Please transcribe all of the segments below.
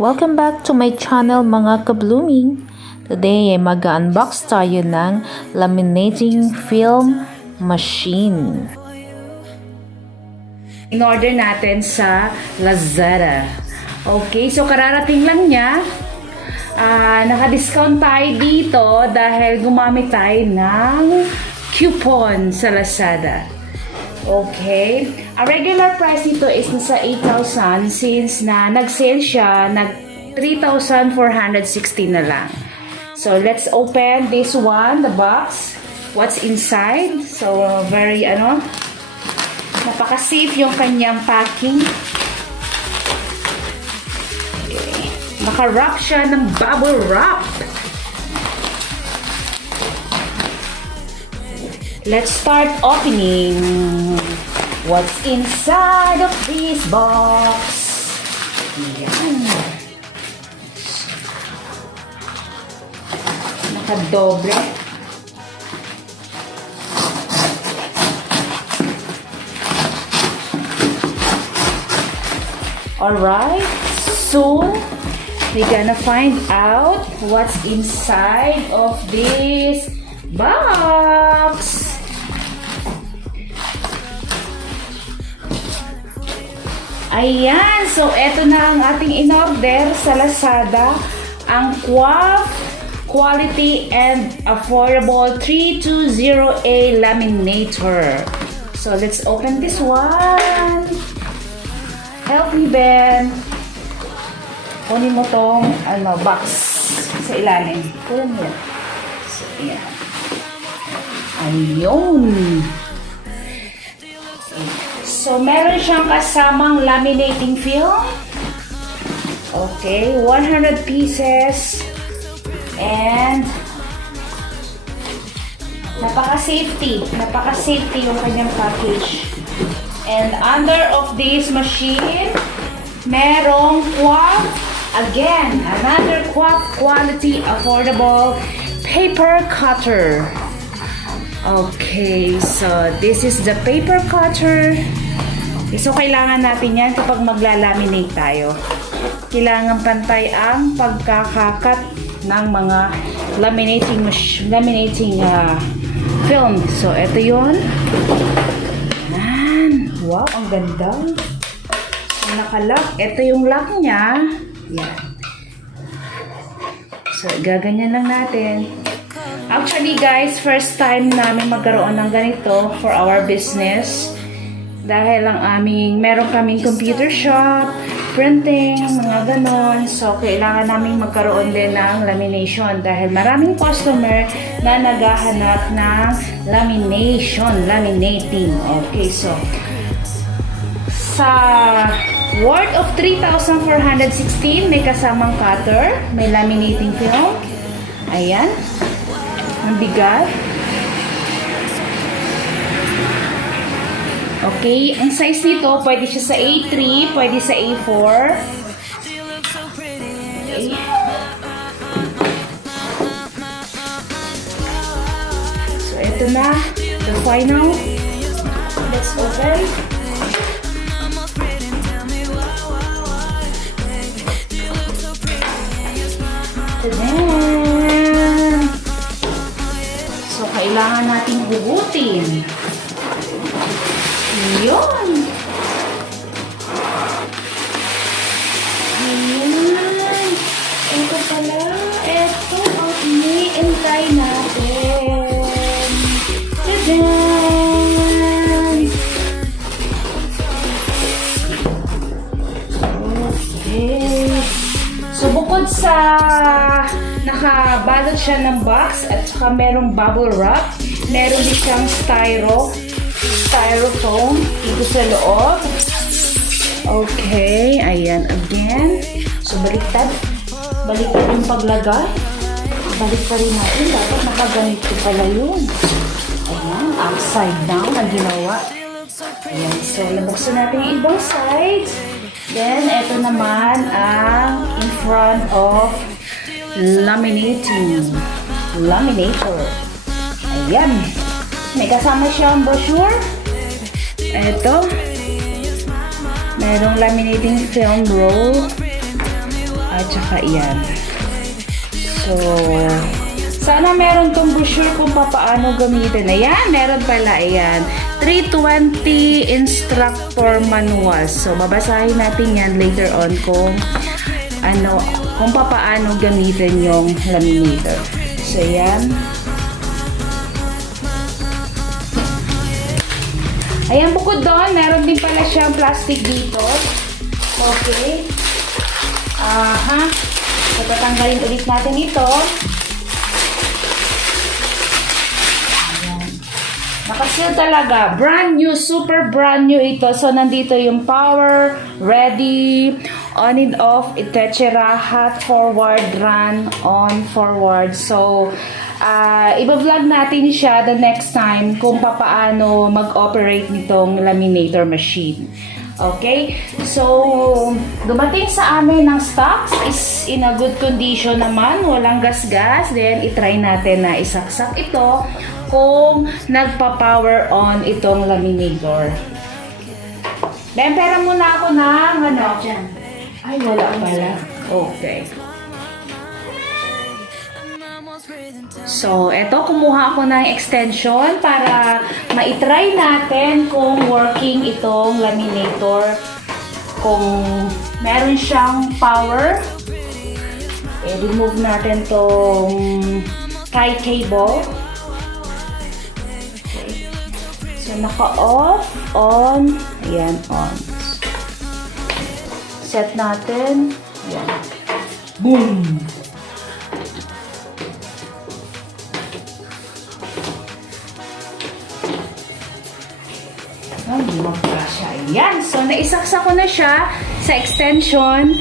Welcome back to my channel mga ka-blooming. Today ay mag-unbox tayo ng laminating film machine. In-order natin sa Lazada. Okay, so kararating lang niya. Naka-discount tayo dito dahil gumamit tayo ng coupon sa Lazada. Okay. Ang regular price nito is nasa 8,000 since na nag-sale siya, nag 3,460 na lang. So, let's open this one, the box. What's inside? So, very, napaka-safe yung kanyang packing. Okay. Naka-wrap siya ng bubble wrap. Let's start opening. What's inside of this box? Yan. Nakadoble. Alright, soon we're gonna find out what's inside of this box. Ayan, so eto na ang ating in-order sa Lazada, ang QUAFF Quality and Affordable 320A Laminator. So let's open this one. Help me, Ben. Kunin mo tong box sa ilalim. Kunin mo yan. So, ayan. Ayun. So, meron siyang kasamang laminating film. Okay, 100 pieces. And napaka-safety. Napaka-safety yung kanyang package. And under of this machine, merong QUAFF. Again, another QUAFF quality affordable paper cutter. Okay, so this is the paper cutter. So, kailangan natin yan kapag magla-laminate tayo. Kailangan pantay ang pagkakakat ng mga laminating film. So, ito yun. Yan. Wow, ang ganda. So, nakalock. Ito yung lock niya. Yan. So, gaganyan lang natin. Actually, guys, first time namin magkaroon ng ganito for our business. Dahil meron kaming computer shop, printing, mga ganon. So, kailangan namin magkaroon din ng lamination dahil maraming customer na naghahanap ng laminating. Okay, so, sa worth of 3,416, may kasamang cutter, may laminating film. Ayan. Ang bigat. Okay, ang size nito, pwede siya sa A3, pwede sa A4. Okay. So, ito na, the final. Let's open. Then, so, kailangan nating hugutin. Yun. Ayan. Ito pala. Ito ang ini-intay natin. Tadaan! Okay. So, bukod sa nakabalot siya ng box at saka merong bubble wrap, meron din siyang styrofoam dito sa loob. Okay, ayan again. So, baliktad yung paglagay. Baliktad rin natin. Dapat nakaganito pala yun. Ayan, upside down ang ginawa. Ayan, so nabuksan natin yung ibang sides. Then, ito naman ang in front of laminator. Ayan. May kasama siyang brochure. Ito. Merong laminating film roll. At saka yan. So, sana meron tong brochure kung paano gamitin. Ayan, meron pala. Ayan. 320 instructor manual. So, babasahin natin yan later on kung paano gamitin yung laminator. So, ayan. Ayan, bukod doon, meron din pala siyang plastic dito. Okay. So, tatanggalin ulit natin ito. Ayan. Nakasil talaga. Brand new, super brand new ito. So, nandito yung power, ready, on and off, etc. Hot, forward, run, on, forward. So, iba-vlog natin siya the next time kung paano mag-operate nitong laminator machine. Okay? So, dumating sa amin ng stocks is in a good condition naman. Walang gas-gas. Then, itry natin na isaksak ito kung nagpa-power on itong laminator. Then, pera muna ako ng Ay, wala pala. Okay. So, eto, kumuha ako ng extension para ma-try natin kung working itong laminator. Kung meron siyang power, remove natin tong tie cable. Okay. So, naka-off, on, ayan, on. Set natin, ayan. Boom! Hindi magkasya. Ayan. So, naisaksa ko na siya sa extension.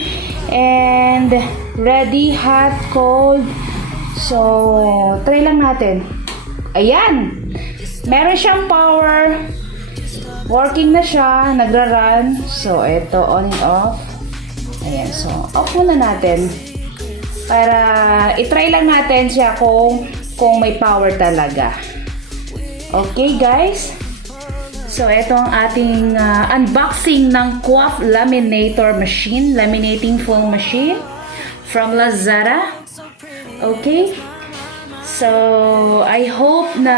And, ready, hot, cold. So, try lang natin. Ayan. Meron siyang power. Working na siya. Nagra-run. So, ito, on and off. Ayan. So, off muna natin. Para, itry lang natin siya kung may power talaga. Okay, guys? So, ito ang ating unboxing ng QUAFF laminator machine, laminating foam machine from Lazada. Okay? So, I hope na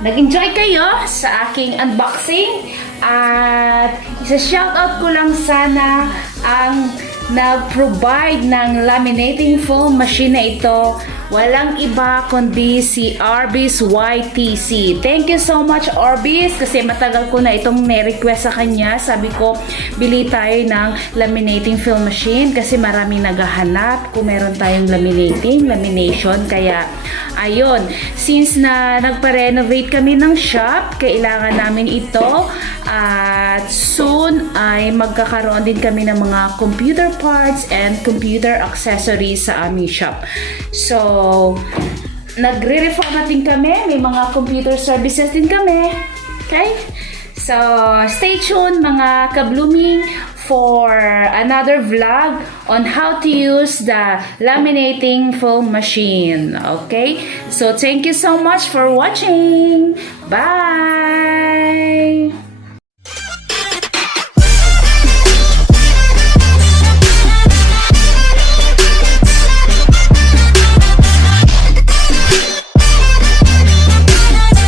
nag-enjoy kayo sa aking unboxing. At isa-shoutout ko lang sana ang nag-provide ng laminating foam machine na ito. Walang iba kundi si Orbis YTC. Thank you so much, Orbis, kasi matagal ko na itong ni-request sa kanya. Sabi ko, bili tayo ng laminating film machine kasi maraming naghahanap kung meron tayong lamination. Kaya, ayun, since na nagpa-renovate kami ng shop, kailangan namin ito. At soon ay magkakaroon din kami ng mga computer parts and computer accessories sa aming shop. So, nagre-reform natin kami. May mga computer services din kami. Okay? So, stay tuned mga ka-blooming for another vlog on how to use the laminating foam machine. Okay? So, thank you so much for watching. Bye!